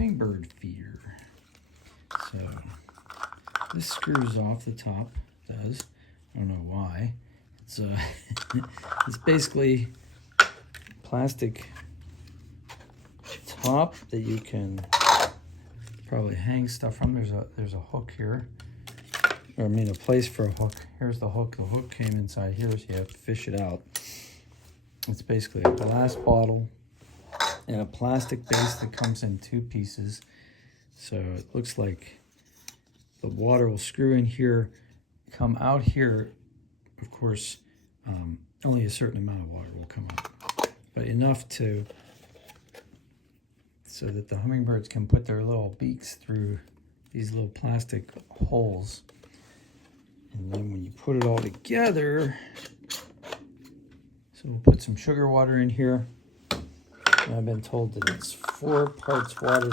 hummingbird feeder. So this screws off the top, does. I don't know why. It's it's basically plastic top that you can probably hang stuff from. There's a hook here. Or I mean a place for a hook. Here's the hook. The hook came inside here, so you have to fish it out. It's basically a glass bottle and a plastic base that comes in 2 pieces. So it looks like the water will screw in here, come out here. Of course, only a certain amount of water will come out, but enough so that the hummingbirds can put their little beaks through these little plastic holes. And then when you put it all together, so we'll put some sugar water in here. And I've been told that it's 4 parts water to